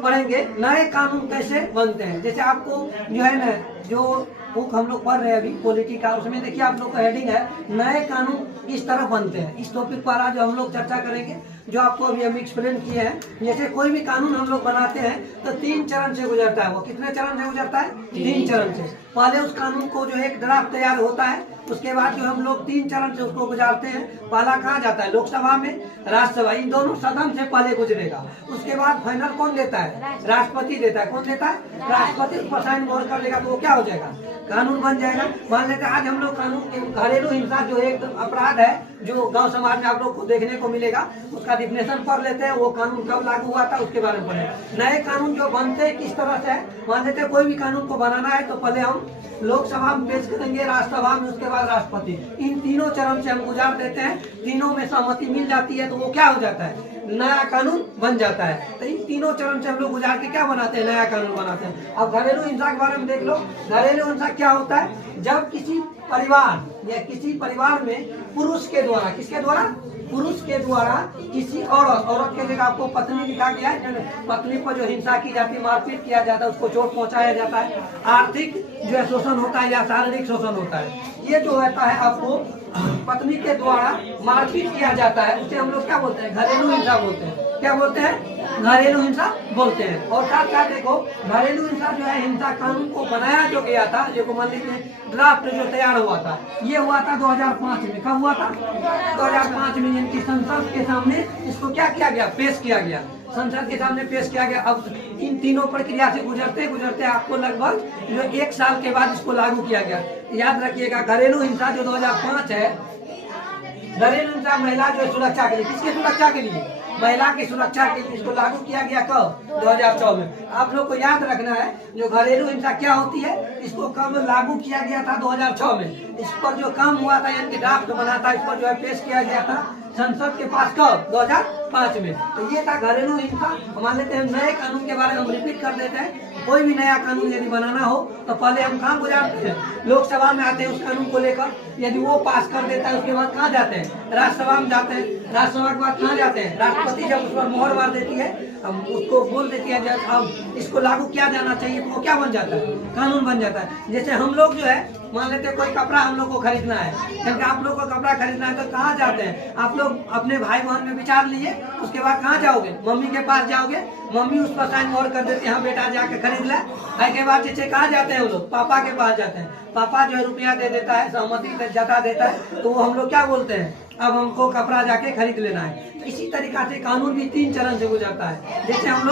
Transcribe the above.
लोग पढ़ेंगे नए कानून कैसे बनते हैं। जैसे आपको जो है ना, जो बुक हम लोग पढ़ रहे हैं अभी पॉलिटी का, उसमें देखिए आप लोग का हेडिंग है नए कानून किस तरह बनते हैं। इस टॉपिक पर आज हम लोग चर्चा करेंगे, जो आपको अभी हम एक्सप्लेन किए हैं। जैसे कोई भी कानून हम लोग बनाते हैं तो 3 चरण से गुजरता है। वो कितने चरण से गुजरता है? 3 चरण से। पहले उस कानून को जो एक ड्राफ्ट तैयार होता है, उसके बाद जो हम लोग 3 चरण से उसको गुजारते हैं। पहला कहाँ जाता है? लोकसभा में, राज्यसभा, इन दोनों सदन से पहले गुजरेगा। उसके बाद फाइनल कौन देता है? राष्ट्रपति देता है। कौन देता है? राष्ट्रपति उस पर साइन मोहर कर लेगा तो वो क्या हो जाएगा? कानून बन जाएगा। मान लेते हैं आज हम लोग कानून घरेलू हिंसा जो एक अपराध है, जो गांव समाज में आप लोग को देखने को मिलेगा, उसका डिफिनेशन पढ़ लेते हैं। वो कानून कब लागू हुआ था उसके बारे में पढ़े। नए कानून जो बनते हैं किस तरह से है, मान लेते हैं कोई भी कानून को बनाना है तो पहले हम लोकसभा में पेश करेंगे, राज्यसभा में, उसके बाद राष्ट्रपति। इन तीनों चरण से हम गुजार देते हैं। तीनों में सहमति मिल जाती है तो वो क्या हो जाता है? नया कानून बन जाता है। तो इन तीनों चरण से हम लोग गुजार के क्या बनाते हैं? नया कानून बनाते हैं। अब घरेलू हिंसा के बारे में देख लो। घरेलू हिंसा क्या होता है? जब किसी परिवार या किसी परिवार में पुरुष के द्वारा, किसके द्वारा? पुरुष के द्वारा किसी औरत के जगह आपको पत्नी लिखा गया है, पत्नी पर जो हिंसा की जाती है, मारपीट किया जाता है, उसको चोट पहुंचाया जाता है, आर्थिक जो है शोषण होता है या शारीरिक शोषण होता है, ये जो होता है आपको पत्नी के द्वारा मारपीट किया जाता है, उसे हम लोग क्या बोलते हैं? घरेलू हिंसा बोलते हैं। क्या बोलते हैं? घरेलू हिंसा बोलते हैं। और साथ साथ देखो, घरेलू हिंसा जो है, हिंसा कानून को बनाया जो गया था, जो मान लीजिए ड्राफ्ट जो तैयार हुआ था, ये हुआ था 2005 में। कब हुआ था? 2005 में। इनकी संसद के सामने इसको क्या किया गया? पेश किया गया। संसद के सामने पेश किया गया। अब इन तीनों प्रक्रिया से गुजरते गुजरते आपको लगभग जो 1 साल के बाद इसको लागू किया गया। याद रखिएगा, घरेलू हिंसा जो 2005 है, घरेलू हिंसा महिला जो सुरक्षा के लिए, किसकी सुरक्षा के लिए? महिला की सुरक्षा के लिए इसको लागू किया गया। कब? 2014 में। आप लोग को याद रखना है, जो घरेलू हिंसा क्या होती है, इसको कब लागू किया गया था? 2006 में। इस पर जो काम हुआ था, यानी कि ड्राफ्ट बना था, इस पर जो है पेश किया गया था संसद के पास। कब? 2005 में। तो ये था घरेलू हिंसा। मान लेते हैं नए कानून के बारे में हम रिपीट कर देते हैं। कोई भी नया कानून यदि बनाना हो तो पहले हम कहाँ गुजारते हैं? लोकसभा में आते हैं उस कानून को लेकर। यदि वो पास कर देता है उसके बाद कहाँ जाते हैं? राज्यसभा में जाते हैं। राज्यसभा के बाद कहाँ जाते हैं? राष्ट्रपति जब उस पर मोहर मार देती है, हम उसको बोल देती है जब हम इसको लागू किया जाना चाहिए, तो वो क्या बन जाता है? कानून बन जाता है। जैसे हम लोग जो है, मान लेते हैं कोई कपड़ा हम लोग को खरीदना है, क्योंकि आप लोग को कपड़ा खरीदना है तो कहाँ जाते हैं? आप लोग अपने भाई बहन में विचार लिए, उसके बाद कहाँ जाओगे? मम्मी के पास जाओगे। मम्मी उस पर साइन मोहर कर देती है, हाँ बेटा जाके खरीद ले। के बाद जैसे कहाँ जाते हैं वो लोग? पापा के पास जाते हैं। पापा जो है रुपया दे देता है, सहमति जता देता है, तो वो हम लोग क्या बोलते हैं? अब हमको कपड़ा जाके खरीद लेना है। तो इसी तरीका से कानून भी 3 चरण से गुजरता है। जैसे हम लोग